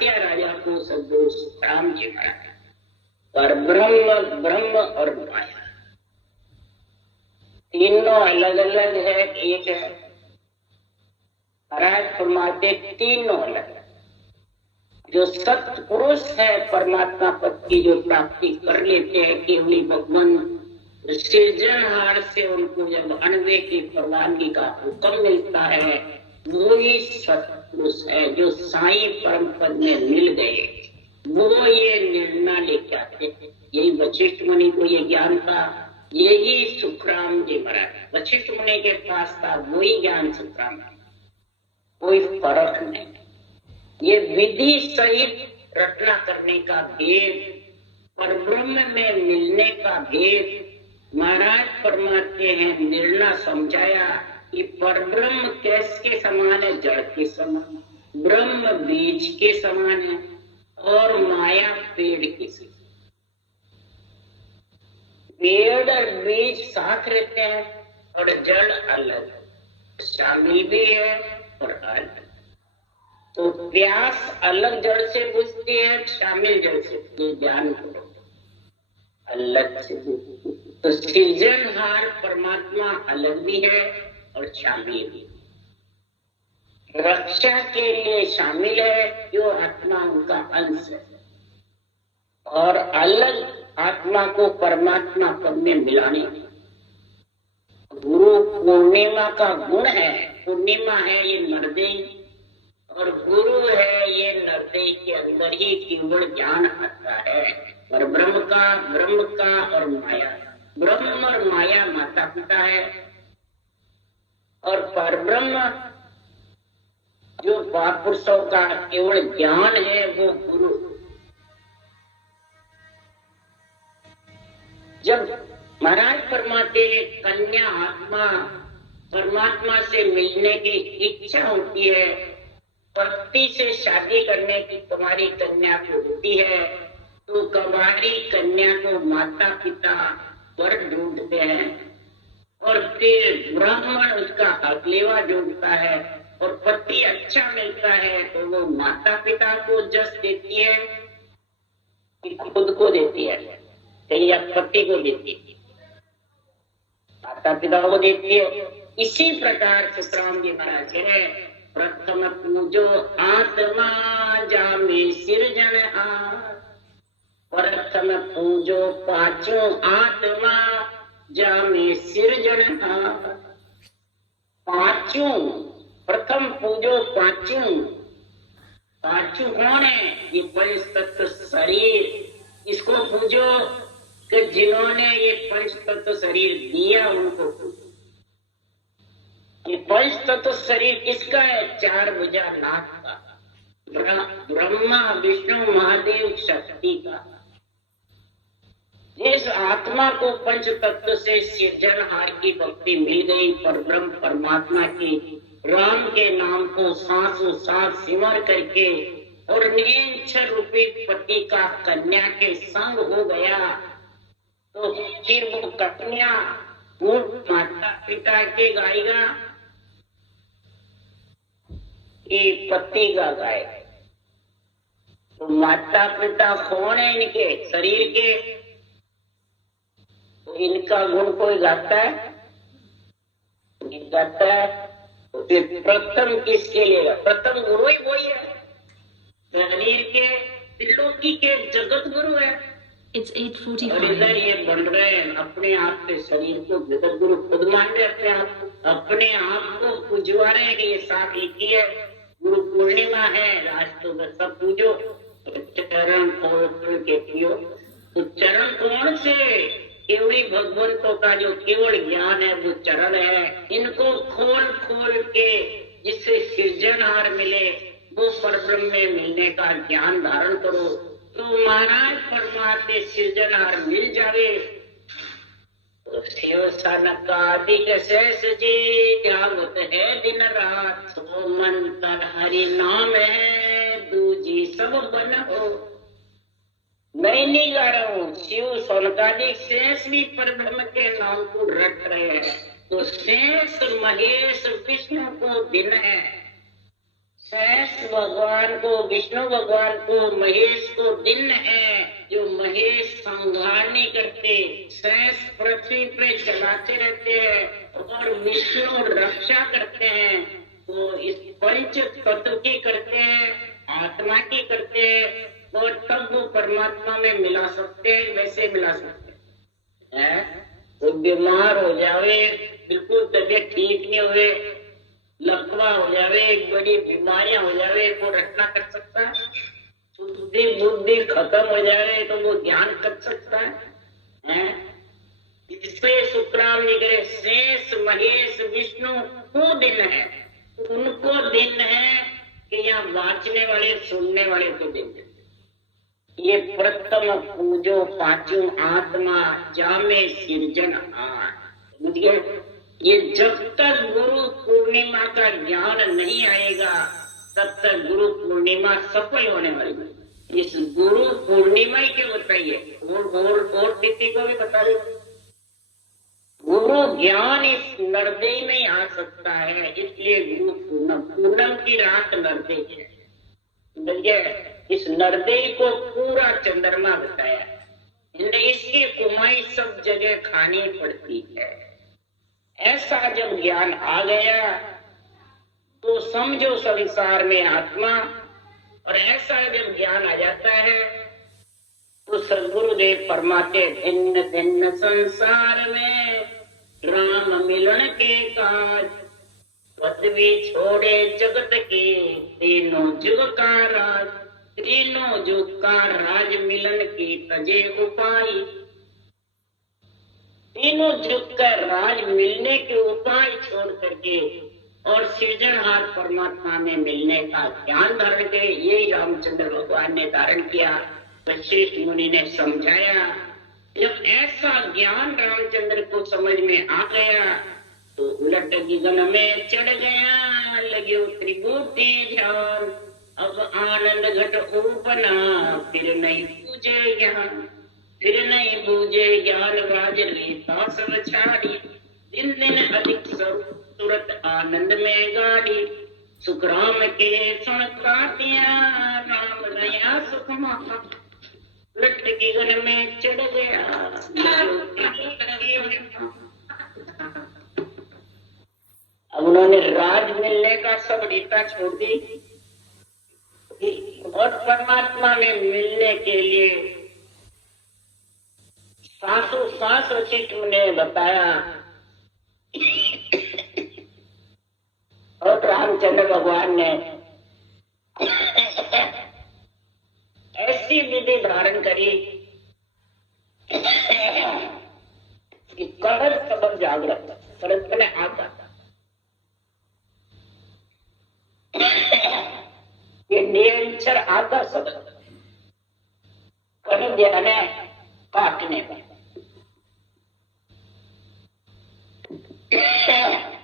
मराठिया राजा को सदगुरु सुखराम जी महाराज पर ब्रह्म और माया तीनों अलग अलग है, एक है। महाराज फरमाते तीनों अलग। जो सत्पुरुष है परमात्मा पद की जो प्राप्ति कर लेते हैं केवली भगवान सृजनहार से उनको जब अनवे की परवानगी का हुक्म मिलता है, वही सत्पुरुष है। जो साईं परम पद में मिल गए वो ये निर्णय लेके आते थे। यही वशिष्ठ मुनि को ये ज्ञान था, यही सुखराम जी महाराज वशिष्ठ मुनि के पास था, वही ज्ञान सुखराम, कोई फर्क नहीं। ये विधि सहित रचना करने का भेद, पर ब्रह्म में मिलने का भेद महाराज फरमाते हैं। निर्णय समझाया कि परब्रह्म कैसे समान है, जड़ के समान, ब्रह्म बीज के समान है और माया पेड़ के समान। पेड़ और बीज साथ रहते हैं और जड़ अलग, शामिल भी है और अलग। तो प्यास अलग जड़ से बुझती है, शामिल जड़ से ज्ञान अलग से। तो सृजनहार परमात्मा अलग भी है और शामिल भी। रक्षा के लिए शामिल है, जो आत्मा उनका अंश है, और अलग आत्मा को परमात्मा पद में मिलाने। गुरु पूर्णिमा का गुण है, पूर्णिमा है ये नरदेह और गुरु है ये नरदेह के अंदर ही केवल ज्ञान आता है। और ब्रह्म का और माया, ब्रह्म और माया माता पिता है और परब्रह्म जो महापुरुषों का केवल ज्ञान है वो गुरु। जब महाराज फरमाते हैं कन्या आत्मा परमात्मा से मिलने की इच्छा होती है, पति से शादी करने की तुम्हारी कन्या को होती है, तो गवारी कन्या को माता पिता वर ढूंढते हैं और फिर ब्राह्मण उसका अगलेवा ढूंढता है और पति अच्छा मिलता है तो वो माता पिता को जस देती है कि खुद को देती है या पति को देती है, माता पिता को देती है। इसी प्रकार सुखराम जी महाराज है, प्रथम पूजो आत्मा जामे सिरजनहार, प्रथम पूजो पांचों आत्मा जामे सिरजनहार। पांचों प्रथम पूजो पांचों, पांचों कौन है? ये पंच तत्व शरीर, इसको पूजो कि जिन्होंने ये पंच तत्व शरीर दिया उनको पूजो। ये पंच तत्व शरीर किसका है? चार भुजा नाथ का, ब्रह्मा विष्णु महादेव शक्ति का। जिस आत्मा को पंच तत्व से सृजनहार की भक्ति मिल गई, पर ब्रह्म परमात्मा की राम के नाम को सांसों सांस सिमर करके और निरंतर रूपी पति का कन्या के संग हो गया, तो फिर वो कन्या वो माता पिता के गाएगा कि पति का गाएगा। तो माता पिता कौन है इनके शरीर के? तो इनका गुण कोई गाता है? गाता है। तो फिर प्रथम किसके लिए? प्रथम गुरु ही वही है, शरीर के त्रिलोकी के जगत गुरु है। It's 8:45. और इधर ये बन रहे हैं अपने आप से शरीर को जगत गुरु खुद मान रहे, अपने आप को पूजवा रहे हैं कि ये साथ एक ही है। गुरु पूर्णिमा है, राष्ट्र में सब पूजो, चरण खोल के पियो। तो चरण कौन से? केवली भगवंतों का जो केवल ज्ञान है वो चरण है। इनको खोल खोल के जिससे सृजनहार मिले वो परब्रह्म में मिलने का ज्ञान धारण करो, तो महाराज परमात्मा सृजनहार मिल जावे। तो शिव सनकादिक शेष जी जागत है दिन रात, तो मंत्र हरि नाम है दूजी सब बन हो। मैं नहीं गा रहा हूँ, शिव सनकादिक शेष भी परब्रह्म के नाम को रट रहे हैं। तो शेष महेश विष्णु को दिन है, शेष भगवान को, विष्णु भगवान को, महेश को दिन है जो महेश संहार नहीं करते, शेष पृथ्वी पे चलाते रहते हैं और विष्णु रक्षा करते हैं। तो इस पंच तत्व की करते हैं, आत्मा की करते हैं, और तब वो परमात्मा में मिला सकते हैं, वैसे मिला सकते हैं। वो बीमार हो जावे, बिल्कुल तबीयत ठीक नहीं हुए, लकवा हो जावे, बड़ी बीमारियां हो जावे, वो रचना कर सकता है। शुद्धि बुद्धि खत्म हो जाए तो वो ध्यान कर सकता है। इससे शुक्राम जी करे शेष महेश विष्णु को दिन है, उनको दिन है कि यहाँ वाचने वाले सुनने वाले को दिन है। ये प्रथम पूजो पाचू आत्मा जामे सिरजन आठ। ये जब तक गुरु पूर्णिमा का ज्ञान नहीं आएगा तब तक गुरु पूर्णिमा सफल होने वाली नहीं। इस गुरु पूर्णिमा ही क्यों बताइए, और तिथि को भी बता दो। गुरु ज्ञान इस नरदेह में आ सकता है, इसलिए गुरु पूनम की रात नरदेह है। इस नरदेह को पूरा चंद्रमा बताया, इसकी कमाई सब जगह खानी पड़ती है। ऐसा जब ज्ञान आ गया तो समझो संसार में आत्मा, और ऐसा जब ज्ञान आ जाता है तो सदगुरुदेव फरमाते भिन्न भिन्न संसार में राम मिलन के काज, पृथ्वी छोड़े जगत के तीनों जुग का राज, तीनों जुग का राज मिलन की तजे उपाय। तीनों जुग का राज मिलने के उपाय छोड़ करके और सृजनहार परमात्मा में मिलने का ज्ञान धारण के, यही रामचंद्र भगवान ने धारण किया। वशिष्ठ मुनि ने समझाया। जब ऐसा ज्ञान रामचंद्र को समझ में आ गया तो उलट गगन में चढ़ गया, लगे त्रिभुवती ध्यान। अब आनंद घट उपना, फिर नहीं पूजे ज्ञान, फिर नहीं बूझे ज्ञान राज लेता सब छाड़ी। दिन दिन अधिक सूरत आनंद में गाड़ी, सुख राम के सुन काटिया, राम गया सुख महा। लट की गन में चढ़ गया, अब उन्होंने राज मिलने का सब रीता छोड़ दी और परमात्मा में मिलने के लिए सासु सास वशिष्ठ ने बताया। और रामचंद्र भगवान ने ऐसी विधि धारण करी कि कर सबक जागृत, करत ने आता ये निरंतर आधा सबक कर ध्यान काटने में।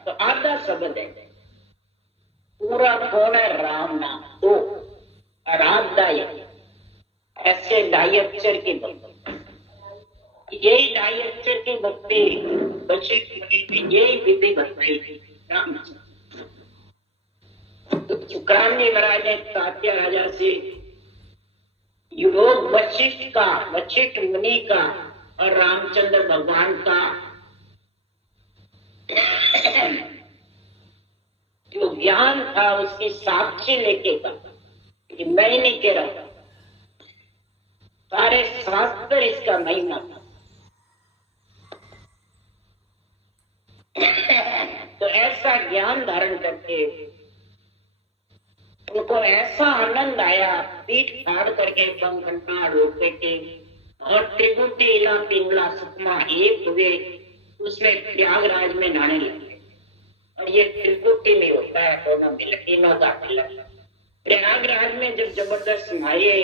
तो आधा शब्द है, पूरा कौन है राम नाम, तो आराधदायक ऐसे ढाई अक्षर की भक्ति, यही ढाई अक्षर की भक्ति वशिष्ठ मुनि ने यही विधि बताई थी। सुखरामजी महाराज ने तात्या राजा से योग वशिष्ठ का, वशिष्ठ मुनि का और रामचंद्र भगवान का जो ज्ञान था उसकी साक्षी लेके का, कि मैं नहीं कह रहा, सारे शास्त्र इसका महिमा था। तो ऐसा ज्ञान धारण करके उनको ऐसा आनंद आया, पीठ फाड़ करके बम घंटा रोके के और त्रिभुवती इला पिंगला सुकमा एक हुए, उसमें प्रयागराज में नहाने लगे। और ये त्रिभुवती में होता है दोनों मिल, तीनों का मिलन। प्रयागराज में जब जबरदस्त नहाए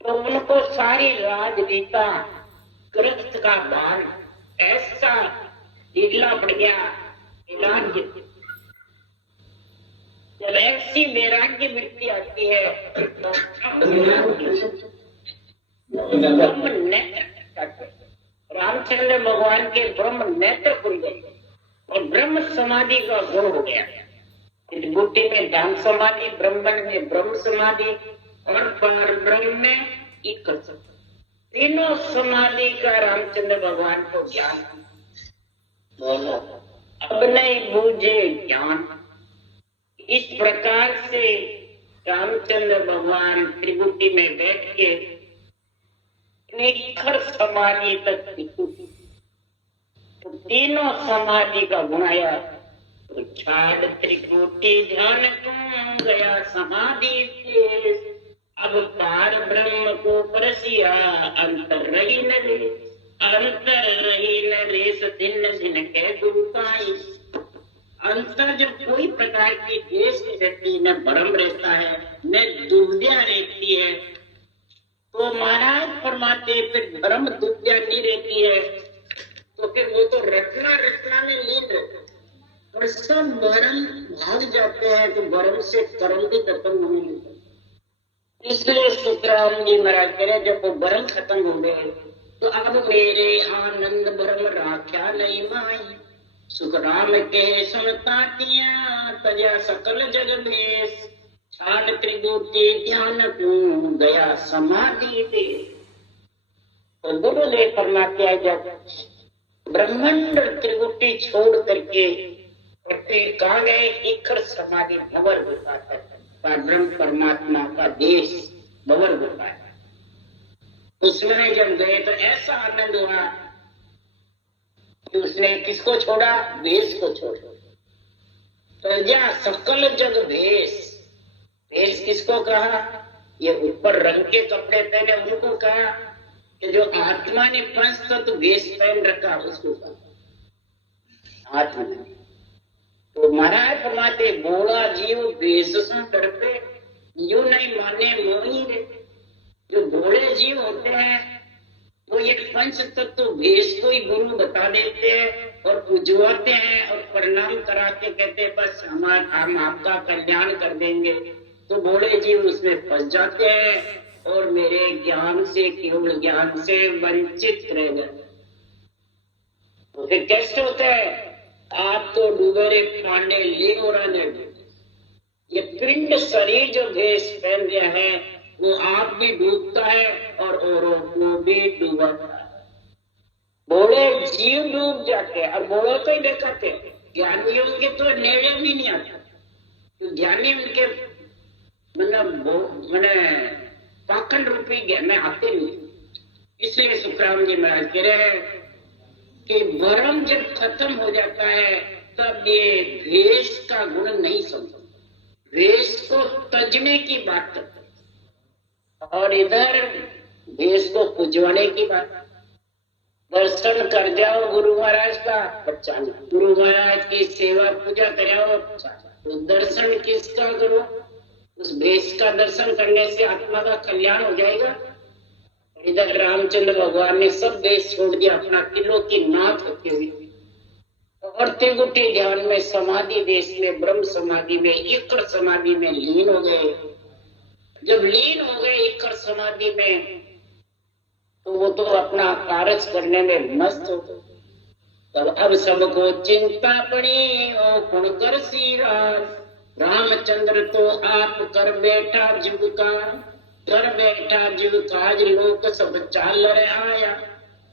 तो उनको सारी राजनीता ग्रस्त का भान ऐसा ढीला पड़ गया। ऐलान जब ऐसी वैराग्य वृत्ति आती है तो ब्रह्म नेत्र, रामचंद्र भगवान के ब्रह्म नेत्र खुल गए और ब्रह्म समाधि का गुण हो गया। त्रिभुटी में ध्यान समाधि, ब्रह्मंड में ब्रह्म समाधि और पार ब्रह्म में इक्कर समाधि। तीनों समाधि का रामचंद्र भगवान को ज्ञान। बोलो, अब नहीं बूझे ज्ञान। इस प्रकार से रामचंद्र भगवान त्रिभुटी में बैठ के निखर समाधि तक तो तीनों समाधि का गुणाया। तो छाड़ त्रिकुटी ध्यान को गया समाधि देश, अब पार ब्रह्म को परसिया अंतर रही न रे, अंतर रही न रेस दिन दिन के दुकाई। अंतर जो कोई प्रकार की देश नहीं रहती, न भ्रम रहता है, न दुविधा रहती है। तो महाराज फरमाते फिर भ्रम दुविधा नहीं रहती है, तो फिर वो तो रचना रचना में लीन रहते और सब भ्रम भाग जाते हैं। तो भ्रम से कर्म भी खत्म होने लगते। इसलिए सुखराम जी महाराज कह रहे जब वो भ्रम खत्म हो गए तो अब मेरे आनंद भ्रम राख्या नहीं माई। सुखराम के सुनता तिया तजा सकल जग भेष, छाड़ त्रिभुटी ध्यान क्यों गया समाधि देश। तो गुरुदेव फरमाते हैं जब ब्रह्मांड त्रिभुटी छोड़ करके कहा गए इखर समाधि भंवर होता है, ब्रह्म परमात्मा का देश भंवर होता है। उसमें जब गए तो ऐसा आनंद हुआ कि उसने किसको छोड़ा? वेश को छोड़ा। प्रजा सकल जग भेष, भेष किसको कहा? ये ऊपर रंग के कपड़े पहने उनको कहा, कि जो आत्मा ने पंच तत्व वेश पहन रखा उसको कहा आत्मा ने। तो महाराज फरमाते बोला जीव वेश से डरते, जो नहीं माने मोही रे। जो भोले जीव होते हैं वो ये पंच तत्व भेष को ही गुरु बता देते हैं और पूजवाते हैं और प्रणाम कराते, कहते हैं बस हम आपका कल्याण कर देंगे। तो भोले जीव उसमें फंस जाते हैं और मेरे ज्ञान से, केवल ज्ञान से वंचित रह गए। तो फिर कैसे होता है? आप तो डूबे रे पांडे ले ने, ये पिंड शरीर जो भेष पहन गया है वो आप भी डूबता है और औरों को भी डूबाता है। बोले जीव डूब जाते हैं और बोलो तो ही देखाते, ज्ञानियों के तो नेड़े भी नहीं आता। तो ज्ञानी उनके मैंने पाखंड रूपी ज्ञान में आते नहीं। इसलिए सुखराम जी महाराज कह रहे हैं कि भ्रम जब खत्म हो जाता है तब ये भेष का गुण नहीं समझो, भेष को तजने की बात करते और इधर भेष को पुजवाने की बात। दर्शन कर जाओ गुरु महाराज का, बच्चा नहीं। गुरु महाराज की सेवा पूजा कराओ, तो दर्शन किसका करो? उस भेष का दर्शन करने से आत्मा का कल्याण हो जाएगा। इधर रामचंद्र भगवान ने सब भेष छोड़ दिया, अपना किलो की नाथ होते हुए और त्रिगुटी ध्यान में, समाधि देश में, ब्रह्म समाधि में, इक्कर समाधि में लीन हो गए। जब लीन हो गए इक्कर समाधि में तो वो तो अपना कार्य करने में मस्त हो गए। तब अब सबको चिंता पड़ी ओ कौन कर सीराज, रामचंद्र तो आप कर बैठा जुग का, कर बैठा जुग काज लोक सब चाल आया।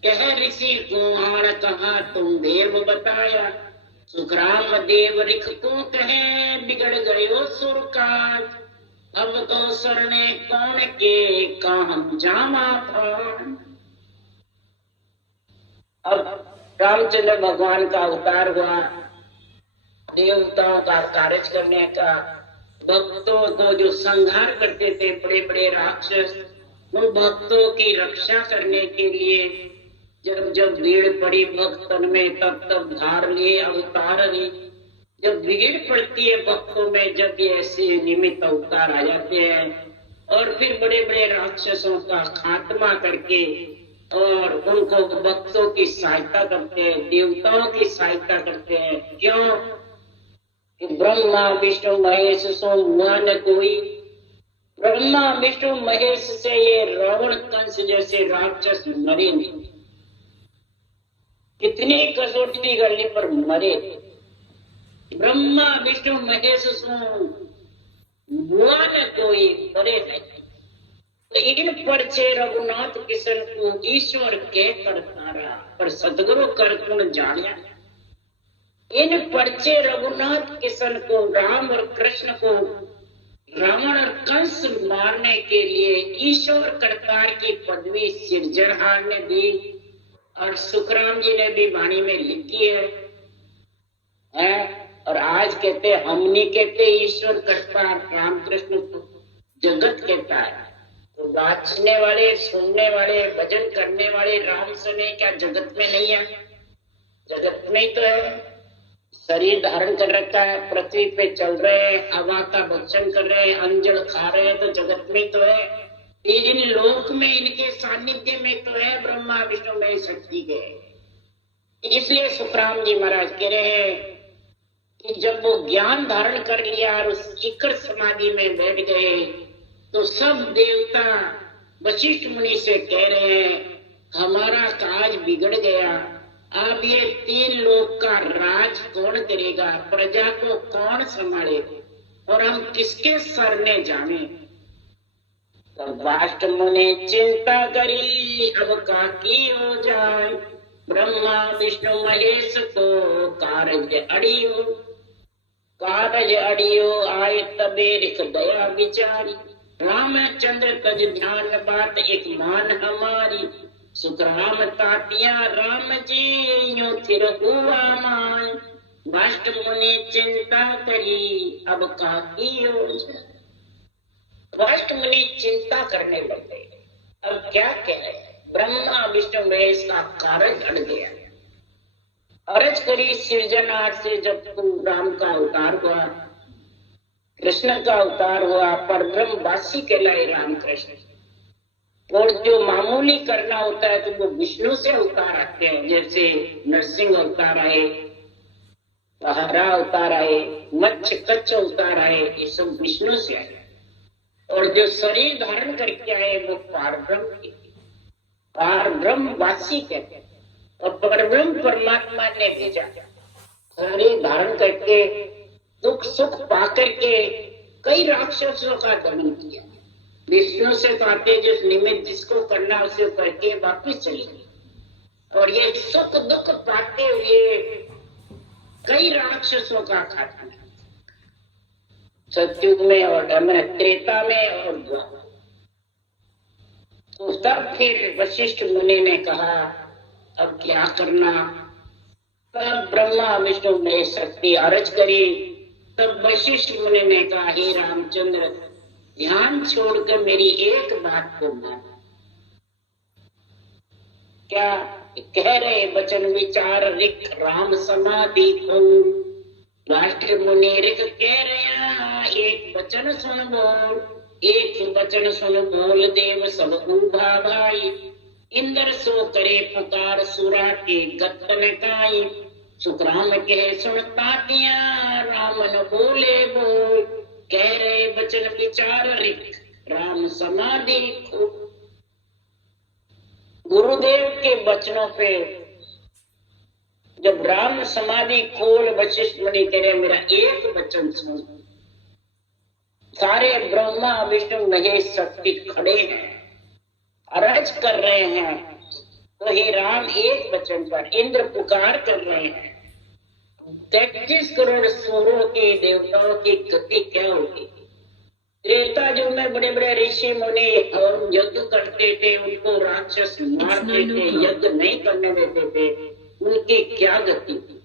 कह ऋषि कुमार कहा तुम देव बताया, सुखराम देव रिख को कहे बिगड़ गयो सुर काज। अब तो सरने कौन के काम जामा था। अब रामचंद्र भगवान का अवतार हुआ, देवताओं का कार्य करने का। भक्तों को जो संहार करते थे बड़े बड़े राक्षस, उन भक्तों की रक्षा करने के लिए जब जब भीड़ पड़ी भक्तन में तब तब धार लिए अवतार लिए। जब भीड़ पड़ती है भक्तों में, जब ये ऐसे निमित्त अवतार आ जाते हैं और फिर बड़े बड़े राक्षसों का खात्मा करके और उनको भक्तों की सहायता करते हैं, देवताओं की सहायता करते हैं। क्यों? ब्रह्मा विष्णु महेश सो न कोई। ब्रह्मा विष्णु महेश से ये रावण कंस जैसे राक्षस मरे नहीं, कितनी कसौटी करने पर मरे। ब्रह्मा विष्णु महेश सु बुआ न कोई परे नहीं। तो इन परचे रघुनाथ किशन को ईश्वर के करतारा, पर सदगुरु कर गुण जानिया। इन परचे रघुनाथ किशन को, राम और कृष्ण को रावण और कंस मारने के लिए ईश्वर करतार की पदवी सिरजनहार ने दी, और सुखराम जी ने भी वाणी में लिखी है। और आज कहते, हम नहीं कहते ईश्वर करतार, रामकृष्ण को जगत कहता है। तो नाचने वाले, सुनने वाले, भजन करने वाले राम सुने, क्या जगत में नहीं है? जगत में ही तो है। शरीर धारण कर रखा है, पृथ्वी पे चल रहे हैं, हवा का भक्षण कर रहे हैं, अंजल खा रहे हैं, तो जगत में तो है। इन लोक में, इनके सानिध्य में तो है ब्रह्मा विष्णु में शक्ति के। इसलिए सुखराम जी महाराज कह रहे हैं कि जब वो ज्ञान धारण कर लिया और उस इकड़ समाधि में बैठ गए, तो सब देवता वशिष्ठ मुनि से कह रहे हैं, हमारा काज बिगड़ गया, अब ये 3 लोक का राज कौन करेगा, प्रजा को कौन संभाले, और हम किसके शरणे जाने। तब वशिष्ठ मुनि चिंता करी, अब का की हो जाए, ब्रह्मा विष्णु महेश को कारज अड़ियो। कारज अड़ियो आए तबे रिख दया विचारी, रामचंद्र तज ध्यान बात एक मान हमारी। सुखराम तातिया राम जी यूं थिर हुआ मान, वशिष्ठ मुनि चिंता करी, अब काकी हो जाए। वशिष्ठ मुनि चिंता करने लगे, अब क्या कहे। ब्रह्मा विष्णु महेश का कारज अड़ गया। अर्ज करी सृजनहार से, जब तुम राम का अवतार हुआ, कृष्ण का अवतार हुआ, पर ब्रह्मवासी कहलाए राम कृष्ण। और जो मामूली करना होता है तो वो विष्णु से अवतार आते हैं, जैसे नरसिंह अवतार आए, हरा अवतार आए, मत्स्य कच्छ अवतार आए, ये सब विष्णु से आए। और जो शरीर धारण करके आए वो पारब्रह्म, पारब्रह्मवासी कहते हैं। और परब्रह्म परमात्मा ने भेजा, शरीर धारण करके दुख सुख पाकर के कई राक्षसों का दमन किया। विष्णु से तो आते, जिस निमित्त जिसको करना उसे करके वापिस चले गए। और ये सुख दुख पाते हुए कई राक्षसों का खात्मा, सतयुग में और त्रेता में और द्वापर। तो तब फिर वशिष्ठ मुनि ने कहा, अब क्या करना। तब ब्रह्मा विष्णु ने शक्ति अर्ज करी। तब वशिष्ठ मुनि ने कहा, हे रामचंद्र, ध्यान छोड़कर मेरी एक बात को मान। क्या कह रहे वचन विचार रिक राम समाधि को। राष्ट्र मुनि रिक कह रहे, एक वचन सुन बोल, एक वचन सुन बोल देव सब उभा भाई। इंद्र सो करे पुकार सुरा के गतन काई। सुखराम कहे सुन तातिया राम न बोले बोल। कह रहे वचन विचार रिक राम समाधि खो। गुरुदेव के वचनों पे जब राम समाधि खोल, वशिष्ठ मुनि कह रहे मेरा एक वचन सुन। सारे ब्रह्मा विष्णु महेश शक्ति खड़े हैं, अर्ज कर रहे हैं। तो हे राम, एक वचन पर इंद्र पुकार कर रहे हैं। 33 करोड़ सूरों के देवताओं की गति क्या होगी। त्रेता युग में बड़े बड़े ऋषि मुनि यज्ञ करते थे, उनको राक्षस मारते थे, यज्ञ नहीं करने देते थे, उनकी क्या गति थी।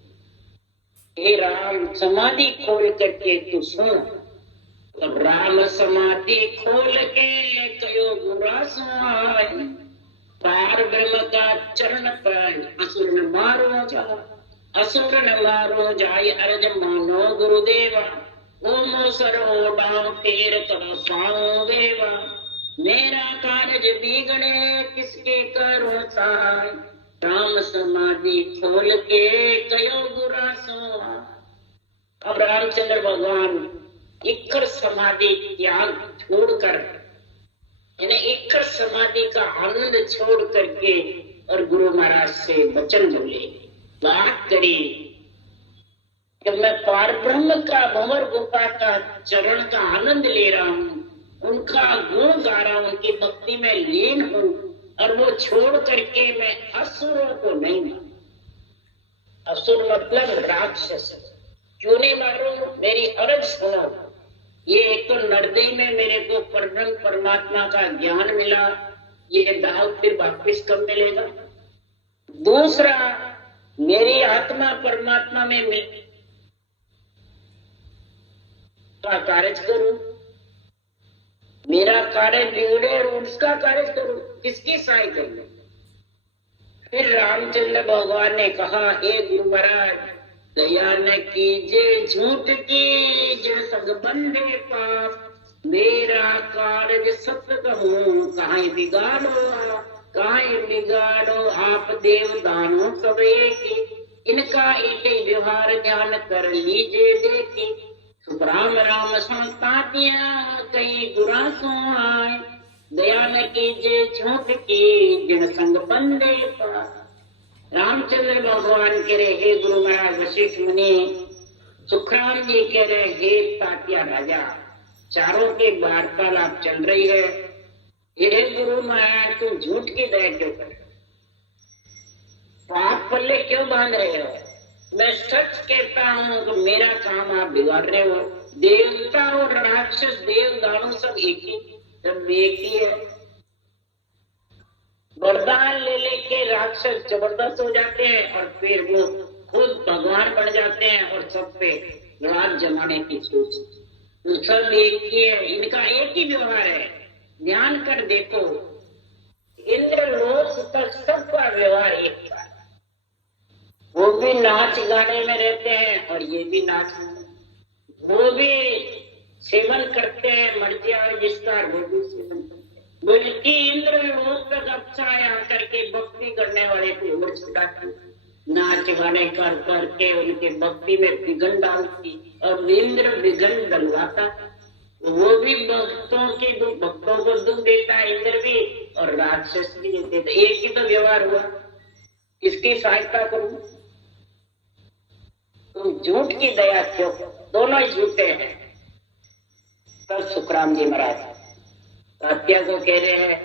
हे राम, समाधि खोल करके तू सुन। तब राम समाधि खोल के कयो बुरा सुनाई। पार ब्रह्म का चरण पर असुर न मारो जा, असुर न मारो जाय। अर्ज मानो गुरुदेवा, ओम सरो डाम तेर करो पाओ देवा। मेरा कार्य बिगड़े किसके करो सहाय। राम समाधि खोल के कयो बुरा सुनाई। अब रामचंद्र भगवान इक्कड़ समाधि त्याग छोड़कर, यानी इक्कड़ समाधि का आनंद छोड़ करके और गुरु महाराज से वचन बोले, बात करी। कि मैं पार ब्रह्म का भंवर गुफा का चरण का आनंद ले रहा हूँ, उनका गुण गा रहा हूँ, उनकी भक्ति में लीन हूँ, और वो छोड़ करके मैं असुरों को नहीं मारू। असुर मतलब राक्षस। क्यों नहीं मारू? मेरी अरज सुनो। ये एक तो नरदेह में मेरे को परब्रह्म परमात्मा का ज्ञान मिला, ये दाव फिर वापिस कब मिलेगा? दूसरा, मेरी आत्मा परमात्मा में मिल का कार्य करूं, मेरा कार्य बिगड़े और उसका कार्य करूं, किसकी सहाय करूं? फिर रामचंद्र भगवान ने कहा, हे गुरु महाराज, दया न कीजिए झूठ की जिन संग बंधे पाप, मेरा कार्य सत्य कहूं काहे बिगाड़ो, आप देव दानो सब एक, इनका एक ही व्यवहार ध्यान कर लीजिए देखी। राम राम संतातिया कई गुरा सो आए, दया न कीजिए झूठ की जिन संग बंदे पा। रामचंद्र भगवान कह रहे, हे गुरु महाराज वशिष्ठ मुनि। सुखराम जी कह रहे, हे तात्या राजा, चारों की वार्तालाप चल रही है, हे गुरु महाराज तुम झूठ की दया क्यों कर, पाप पल्ले क्यों बांध रहे हो? मैं सच कहता हूँ कि मेरा काम आप बिगाड़ रहे हो। देवता और राक्षस देव दानव सब एक ही है। वरदान ले लेके राक्षस जबरदस्त हो जाते हैं और फिर वो खुद भगवान बन जाते हैं और सब पे राज जमाने की सोच। तो सब एक ही है, इनका एक ही व्यवहार है। ध्यान कर देखो, इंद्र लोक तक सबका व्यवहार एक था। वो भी नाच गाने में रहते हैं और ये भी नाच, वो भी सेवन करते हैं, मर्जी आए जिसका वो भी सेवन करते हैं। बल्कि इंद्र लोक तक अच्छा यहाँ करके भक्ति करने वाले को और छुटाती, नाच गाने कर करके उनके भक्ति में विघन डालती, और इंद्र विघन डलवाता। वो भी भक्तों को दुख देता है इंद्र भी, और राक्षस भी देता। एक ही तो व्यवहार हुआ, किसकी सहायता करूं? तुम झूठ की दया क्यों? दोनों ही झूठे हैं। तब सुखराम जी महाराज तात्या को कह रहे हैं,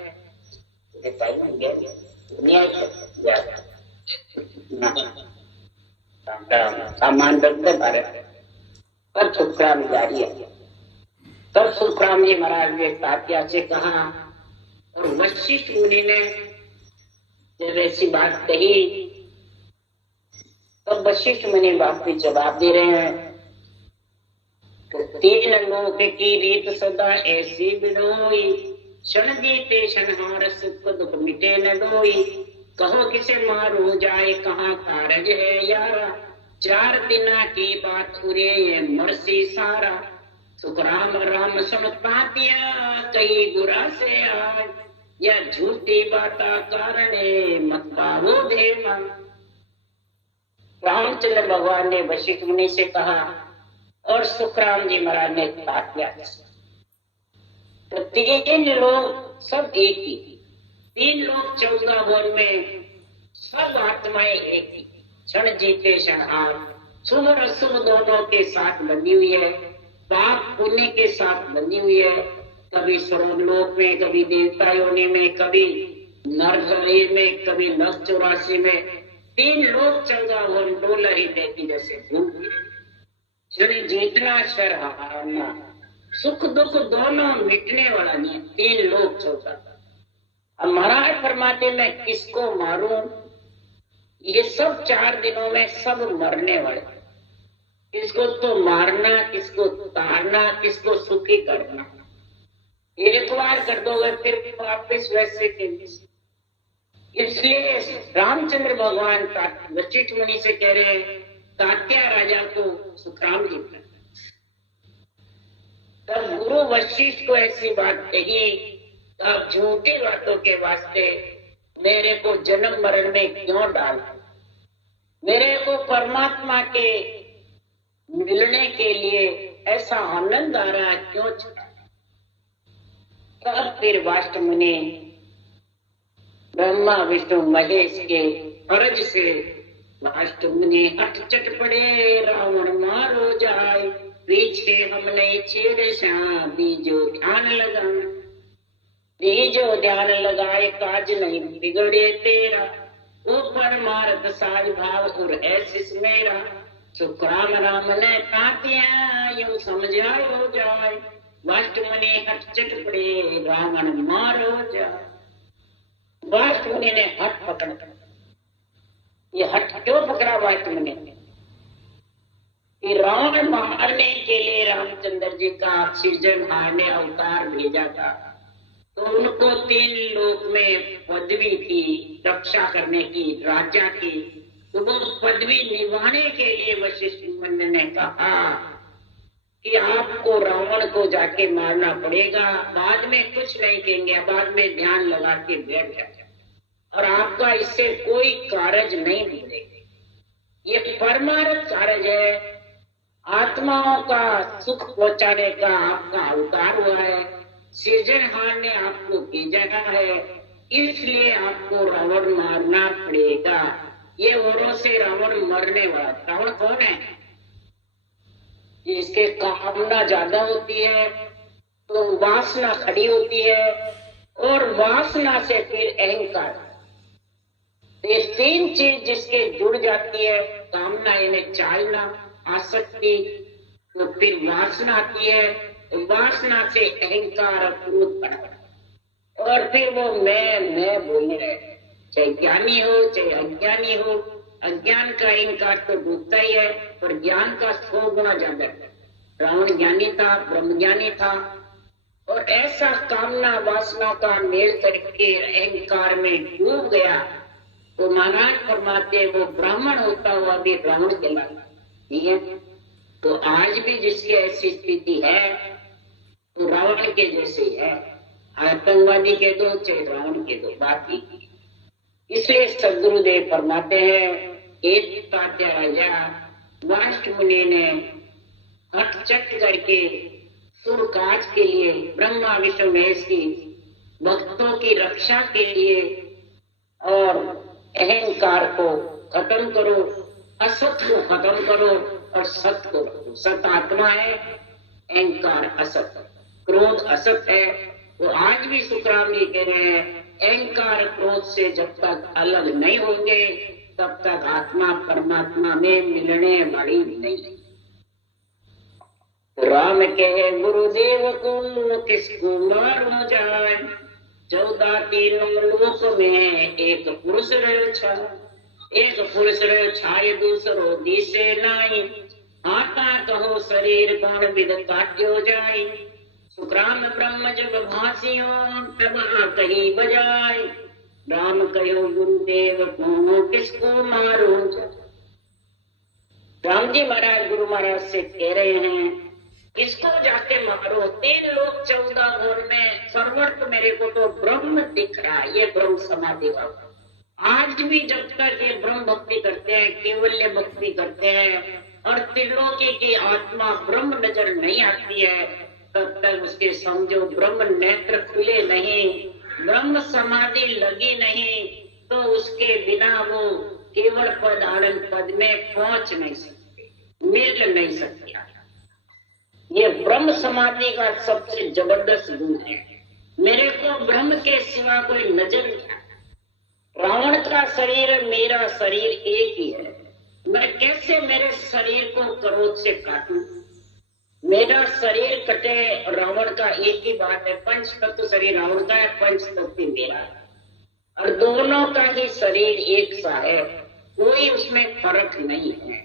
सामान रखते भारत। तब सुखराम जारी है। तब सुखराम जी महाराज ने तात्या से कहा, और वशिष्ठ मुनि ने जब ऐसी बात कही, तब वशिष्ठ मुनि बाप भी जवाब दे रहे हैं, तो तीन लोक की रीत सदा ऐसी बिनोई, क्षण जीते क्षणहार सुख दुख मिटे न दोई, कहो किसे मारो जाए कहाँ कारज है यारा, चार दिना की बात उरे ये मरसी सारा, सुखराम राम समतातिया कई गुरा से आज, या झूठी बाता कारणे मत पावो देवा। रामचंद्र भगवान ने वशिष्ठ मुनि से कहा और सुखराम जी महाराज ने तात्या से। तो तीन लोग सब एक ही, तीन लोग 14 भुवन में सब आत्माएं एक ही, क्षण जीते क्षण हार, शुभ और अशुभ दोनों के साथ बंधी हुई है, पाप पुण्य के साथ बंधी हुई है, कभी स्वर्गलोक में, कभी देवता योनि में, कभी नरक में, कभी नस 84 में। तीन लोग 14 भुवन डोल ही देती जैसे धूप, जीतना शर हारना, सुख दुख दोनों मिटने वाला नहीं। तीन लोग 14। अब महाराज फरमाते मैं किसको मारूं? ये सब 4 दिनों में सब मरने वाले, किसको तो मारना, किसको तारना, किसको सुखी करना। एक बार कर दोगे फिर वापिस वैसे के। इसलिए रामचंद्र भगवान वशिष्ठ मुनि से कह रहे हैं, तात्या राजा को सुखराम जी का। तब गुरु वशिष्ठ को ऐसी बात कही, आप झूठी बातों के वास्ते मेरे को जन्म मरण में क्यों डाल, मेरे को परमात्मा के मिलने के लिए ऐसा आनंद आ रहा है, क्यों छुड़ा? तब फिर वाष्ट मुनि ब्रह्मा विष्णु महेश के फर्ज से वास्तव में हट चट पड़े रावण मारो जाए, पीछे हमने छेड़ श्याम बीजो ध्यान लगाए, बीजो ध्यान लगाए काज नहीं बिगड़े तेरा, वो परमार्थ साज भाव और ऐसिस मेरा, सुखराम राम ने तातिया यूं समझायो जाए, वास्तव में हट चट पड़े रावण मारो जाए। वास्तव ने हट पकड़ा, ये हट क्यों पकड़ा वास्तव ने? कि रावण मारने के लिए रामचंद्र जी का सृजनहार ने अवतार भेजा था, तो उनको 3 लोक में पदवी थी रक्षा करने की, राजा की। तो वो पदवी निभाने के लिए वशिष्ठ मुनि ने कहा कि आपको रावण को जाके मारना पड़ेगा, बाद में कुछ नहीं कहेंगे, बाद में ध्यान लगा के बैठ जाए और आपका इससे कोई कारज नहीं मिलेगा। ये परमार्थ कारज है, आत्माओं का सुख पहुंचाने का आपका अवतार हुआ है, सृजनहार ने आपको भेजा है, इसलिए आपको रावण मारना पड़ेगा। ये औरों से रावण मरने वाला। रावण कौन है? जिसके कामना ज्यादा होती है तो वासना खड़ी होती है, और वासना से फिर अहंकार। ये 3 चीज जिसके जुड़ जाती है, कामना यानी चाहना, आसक्ति, तो फिर वासना आती है, वासना से अहंकार क्रोध बढ़ता, और फिर वो मैं बोलने रहे, चाहे ज्ञानी हो चाहे अज्ञानी हो। अज्ञान का अहंकार तो डूबता ही है, पर ज्ञान का 100 गुना ज्यादा है। रावण ज्ञानी था, ब्रह्म ज्ञानी था, और ऐसा कामना वासना का मेल करके अहंकार में डूब गया, तो महाराज फरमाते वो ब्राह्मण होता हुआ भी रावण कहलाता। ठीक है, तो आज भी जिसकी ऐसी स्थिति है तो रावण के जैसे है, आतंकवादी के दो चाहे रावण के दो, बाकी। इसलिए सदगुरुदेव फरमाते हैं, एक तात्या राजा वाष्ट मुनि ने हट चट करके सुर काज के लिए, ब्रह्मा विष्णु महेश की भक्तों की रक्षा के लिए, और अहंकार को खत्म करो, असत को खत्म करो और सत को रखो। सत आत्मा है, अहंकार असत, क्रोध असत है। तो आज भी सुखराम जी कह रहे हैं, अहंकार क्रोध से जब तक अलग नहीं होंगे तब तक आत्मा परमात्मा में मिलने वाली नहीं। राम कहे गुरुदेव को किसको मारो जाए, 14 तीनों लोक में एक पुरुष रहे छाए, एक पुरुष रहे छाए दूसरो दिसे नाई, आता कहो शरीर कौन विद काट्यो जाए, सुखराम ब्रह्म जब भासियो तब कही बजाय, राम कहो गुरुदेव को किसको मारो जाए। राम जी महाराज गुरु महाराज से कह रहे हैं, इसको जाके मारो। 3 लोग 14 भुवन में सर्वत्र मेरे को तो ब्रह्म दिख रहा है, ये ब्रह्म समाधि वाला। आज भी जब तक ये ब्रह्म भक्ति करते हैं, केवल्य भक्ति करते हैं, और त्रिलोकी की आत्मा ब्रह्म नजर नहीं आती है, तब तक उसके समझो ब्रह्म नेत्र खुले नहीं, ब्रह्म समाधि लगी नहीं, तो उसके बिना वो केवल पद आनंद पद में पहुंच नहीं सकते, मिल नहीं सकती। ये ब्रह्म समाधि का सबसे जबरदस्त गुण है। मेरे को ब्रह्म के सिवा कोई नजर नहीं आता। रावण का शरीर मेरा शरीर एक ही है, मैं कैसे मेरे शरीर को क्रोध से काटूं? मेरा शरीर कटे, रावण का एक ही बात है, पंच तत्व शरीर रावण का है, पंच तत्व मेरा है, और दोनों का ही शरीर एक सा है, कोई उसमें फर्क नहीं है।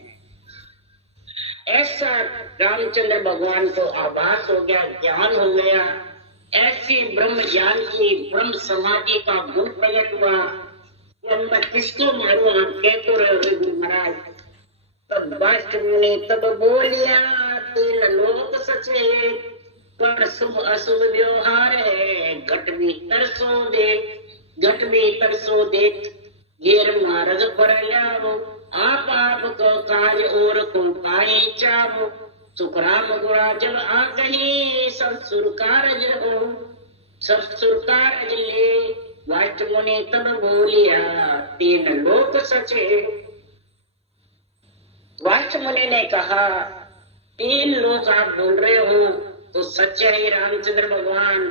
ऐसा रामचंद्र भगवान को आभास हो गया, ज्ञान हो गया, ऐसी ब्रह्म ज्ञान की ब्रह्म समाधि का गुण प्रकट हुआ। जब मैं किसको मारू, आप कहते रहे महाराज, तब वाष्ट मुनि तब बोलिया, 3 लोक सचे, पर शुभ अशुभ व्यवहार है, घट भी तरसो देख, घट भी तरसो देख, घेर मार्ग पर जाओ, आप को काज और को पाई चाहो, सुखराम गुरा जब आ गही, सब सुर कारज हो, सब सुर कारज ले, वाष्ट मुनि तब बोलिया, 3 लोक सचे। मुनि ने कहा, 3 लोग आप बोल रहे हो तो सच्चे ही रामचंद्र भगवान,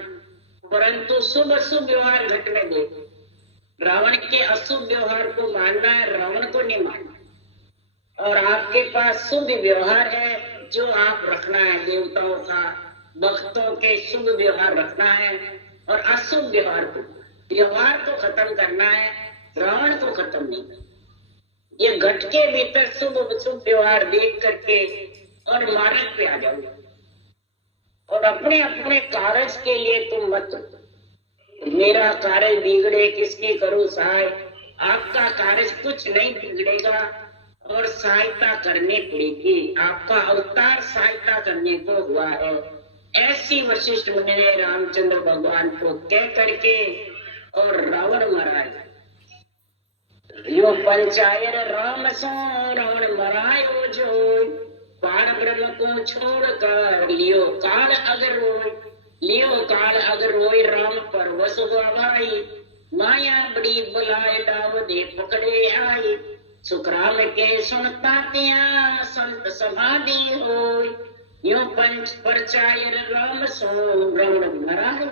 परंतु शुभ अशुभ व्यवहार घट में देखो। रावण के अशुभ व्यवहार को मानना है, रावण को नहीं मानना। और आपके पास शुभ व्यवहार है जो आप रखना है, देवताओं का, भक्तों के शुभ व्यवहार रखना है, और अशुभ व्यवहार को खत्म करना है, रावण को खत्म नहीं करना। ये घट के भीतर शुभ अशुभ व्यवहार देख करके और मार्ग पे आ जाओगे, और अपने अपने कार्य के लिए तुम मत, मेरा कार्य बिगड़े किसकी करूं सहाय। आपका कार्य कुछ नहीं बिगड़ेगा और सहायता करनी पड़ेगी। आपका अवतार सहायता करने को हुआ है। ऐसी वशिष्ठ मुनि ने रामचंद्र भगवान को कह करके और रावण महाराज यो पंचायर राम सो रावण मरायो जो, पार ब्रह्म को छोड़ कर लियो काल अगर रोय, लियो काल अगर रोय राम परवश हुआ भाई, माया बड़ी बुलाए डाव दे पकड़े आई, सुखराम के सुनता त्या संत समाधि होय, यो पंच परचायर राम सो रावण मराय।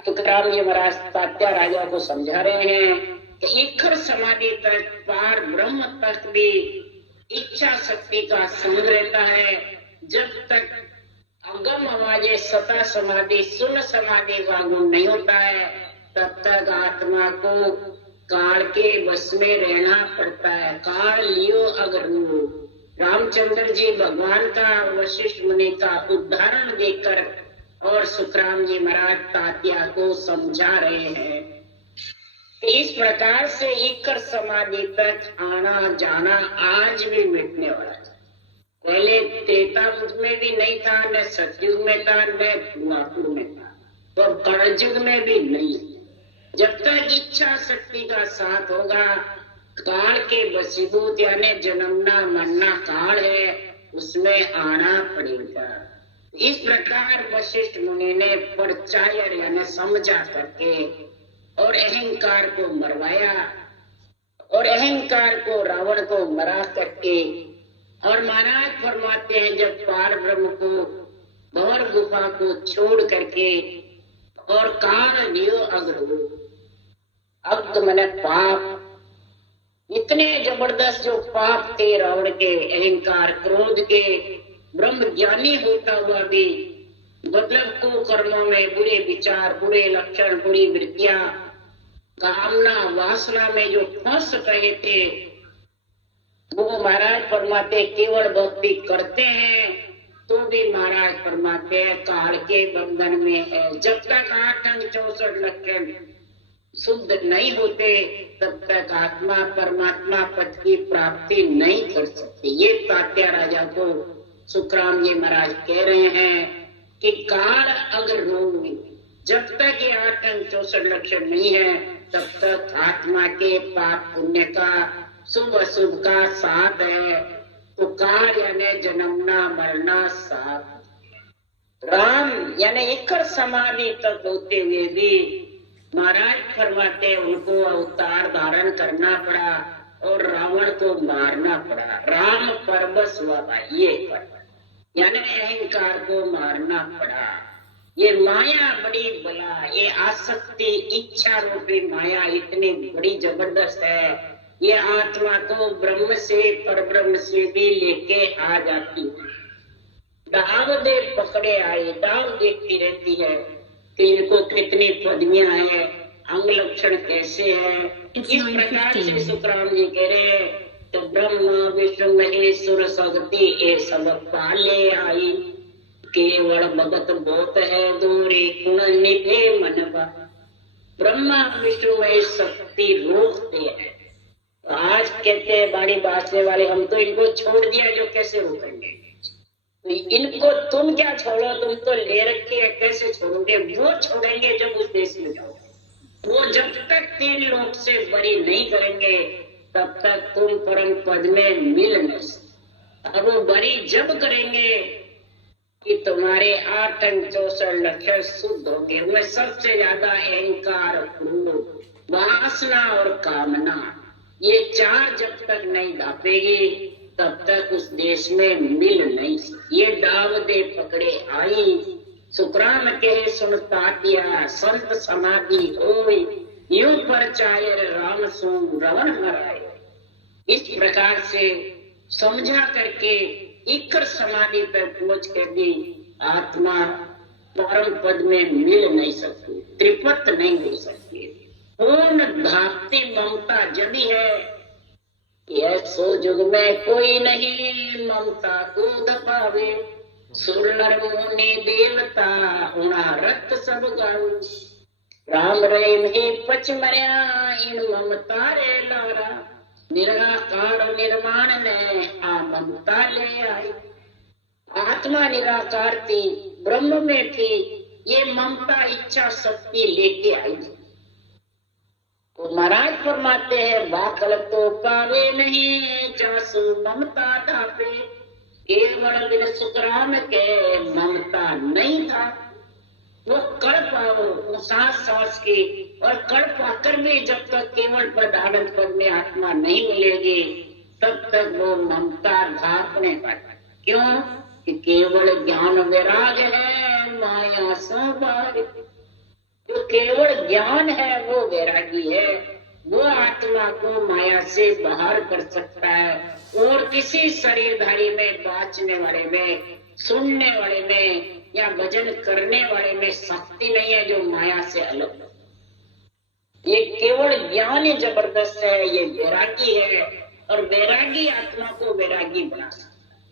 तुकाराम जी महाराज तात्या राजा को समझा रहे हैं कि ईश्वर समाधि तक, पार ब्रह्म तक भी इच्छा शक्ति का संग रहता है। जब तक अगम आवाजे सता समाधि सुन समाधि का गुण नहीं होता है, तब तक आत्मा को काल के वश में रहना पड़ता है। काल लियो अगर रामचंद्र जी भगवान का वशिष्ठ मुनि का उदाहरण देकर और सुखराम जी महाराज तात्या को समझा रहे हैं। इस प्रकार से ईश्वर समाधि तक आना जाना आज भी मिटने वाला है। पहले त्रेता युग में भी नहीं था, न सतयुग में था, न द्वापर में था, तो कलयुग में भी नहीं। जब तक इच्छा शक्ति का साथ होगा, काल के वशीभूत यानी जन्मना मरना काल है, उसमें आना पड़ेगा। इस प्रकार वशिष्ठ मुनि ने परचायर यानी समझा करके और अहंकार को मरवाया, और अहंकार को रावण को मरा करके, और महाराज फरमाते हैं जब पार ब्रह्म को भंवर गुफा को छोड़ करके और काल लियो अग्र, अग्र मैंने पाप, इतने जबरदस्त जो पाप थे रावण के, अहंकार क्रोध के, ब्रह्म ज्ञानी होता हुआ भी मतलब को कर्मों में बुरे विचार, बुरे लक्षण, बुरी वृत्तियां, कामना वासना में जो फंस रहे थे, वो महाराज फरमाते केवल भक्ति करते हैं तो भी महाराज फरमाते हैं काल के बंधन में है। जब तक 8 अंग 64 लक्षण शुद्ध नहीं होते, तब तक आत्मा परमात्मा पद की प्राप्ति नहीं कर सकती। ये तात्या राजा को सुखराम जी महाराज कह रहे हैं कि काल अगर रोग, जब तक ये 8 अंग 64 लक्षण नहीं है, तब तक आत्मा के पाप पुण्य का शुभ अशुभ का साथ है। तो काल यानी जन्मना मरना साथ। राम यानी ईश्वर समाधि तक होते हुए भी महाराज फरमाते उनको अवतार धारण करना पड़ा और रावण को मारना पड़ा। राम परवश हुआ भाई, ये यानी अहंकार को मारना पड़ा। ये माया बड़ी बला, ये आसक्ति इच्छा रूपी माया इतनी बड़ी जबरदस्त है, ये आत्मा को ब्रह्म से परब्रह्म से भी लेके आ जाती है। दाव दे पकड़े आए, दाव देखती रहती है कि इनको कितनी पदवियां हैं, अंग लक्षण कैसे हैं। इस प्रकार से सुखराम जी कह रहे हैं तो ब्रह्म विष्णु महेश्वर शक्ति ये सब पाले आई, केवल भगत बहुत है दूरी गुण निभे मनवा। ब्रह्मा विष्णु महेश शक्ति रोकते हैं। तो आज कहते हैं बाड़ी बासने वाले हम तो इनको छोड़ दिया, जो कैसे रोकेंगे। तो इनको तुम क्या छोड़ो, तुम तो ले रखे है, कैसे छोड़ोगे। वो छोड़ेंगे जब उस देश में जाओगे। वो जब तक 3 लोक से बरी नहीं करेंगे तब तक तुम परम पद में मिल नहीं सकते। और वो बरी जब करेंगे कि तुम्हारे 8 अंग 64 लक्षण शुद्ध होंगे। उनमें सबसे ज्यादा अहंकार, क्रोध, वासना और कामना, ये 4 जब तक नहीं दापेगी तब तक उस देश में मिल नहीं सकती। ये डाव दे पकड़े आई, सुखराम कहे सुनता दिया, संत समाधि होई, यूं पर चायर राम सो रवन मराए। इस प्रकार से समझा करके इकर समाधि पर पहुंच कर भी आत्मा परम पद में मिल नहीं सकती, त्रिपत नहीं हो सकती। पूर्ण भक्ति ममता जभी है, यह सो जुग में कोई नहीं ममता को दबावे। सुर नर मुनि देवता उना रत सब गाऊ, राम रहीम ही पच मर्या इन ममता रे लारा। निराकार निर्माण ने आ ममता ले आई। आत्मा निराकार थी, ब्रह्म में थी, ये ममता इच्छा शक्ति लेके आई। तो महाराज फरमाते हैं बाकल तो पावे नहीं, जासु ममता ढापे। केवल बिन सुखराम के ममता नहीं था, वो कड़ पाओ सांस सांस की, और कड़ पाकर भी जब तक केवल पद आनंद पद में आत्मा नहीं मिलेगी तब तक वो ममता ढापने पर। क्यों? कि केवल ज्ञान वैराग है माया सो बाहर। जो केवल ज्ञान है वो वैरागी है, वो आत्मा को माया से बाहर कर सकता है। और किसी शरीरधारी में, बाँचने वाले में, सुनने वाले में या भजन करने वाले में शक्ति नहीं है जो माया से अलग। ये केवल ज्ञान ही जबरदस्त है, ये वैरागी है, और वैरागी आत्मा को वैरागी बना सकता है।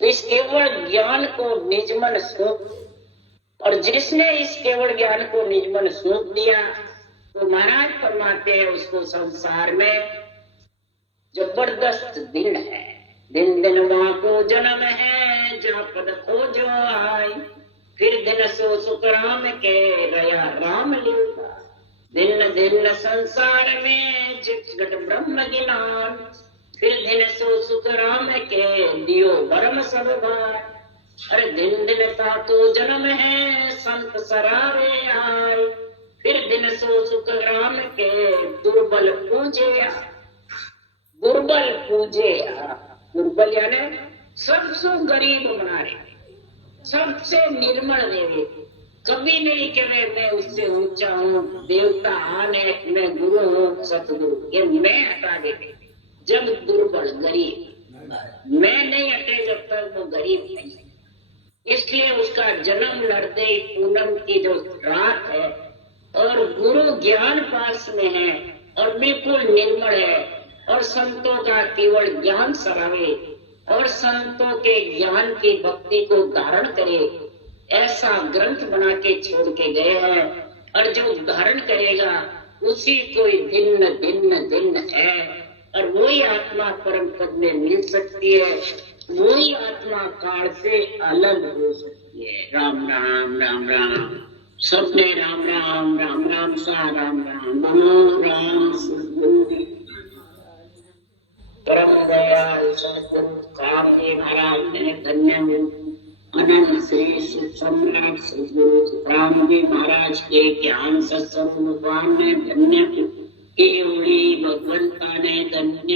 तो इस केवल ज्ञान को निजमन सौंप, और जिसने इस केवल ज्ञान को निजमन सौंप दिया तो महाराज फरमाते हैं उसको संसार में जबरदस्त दिन है। दिन दिन वहां को जन्म है, जहाँ पद खोजो आई। फिर दिन सो सुखराम के रया राम लीला। दिन दिन संसार में जित ब्रह्म ज्ञान। फिर दिन सो सुखराम के दियो परम सब भाई। अरे दिन दिन का तो जन्म है, संत सरारे आए। फिर दिन सो सुखराम के दुर्बल पूजे। दुर्बल पूजे, दुर्बल यानी सबसे गरीब बना रहे, सबसे निर्मल देवे। कभी नहीं कहे मैं उससे ऊंचा हूँ, देवता आने, मैं गुरु हूँ, सतगुरु, ये मैं हटा देते। जब दुर्बल गरीब, मैं नहीं हटे जब तक वो गरीब नहीं। इसलिए उसका जन्म लड़ते पूनम की जो रात है, और गुरु ज्ञान पास में है और बिल्कुल निर्मल है, और संतों का केवल ज्ञान सरावे, और संतों के ज्ञान की भक्ति को धारण करे, ऐसा ग्रंथ बना के छोड़ के गए हैं। और जो धारण करेगा उसी कोई दिन दिन दिन है, और वही आत्मा परम पद में मिल सकती है, वही आत्मा काल से अलग हो सकती है। राम राम राम राम, सबने राम राम राम राम सा राम राम। नमो राम सद्गुरु परम दयाल सद्गुरु कामदेव महाराज ने धन्य अनंत श्री सम्राट सद्गुरु रामदेव महाराज के ज्ञान सत्संग ने धन्य, केवली भगवंता ने धन्य,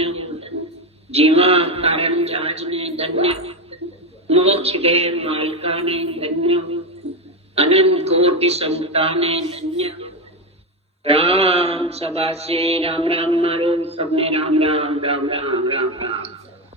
जीवा कारण जाज ने धन्य, मोक्ष के मालिका ने धन्य, अनंत कोटि संता ने धन्य। राम सभा से राम राम मारो, सबने राम राम राम राम राम राम।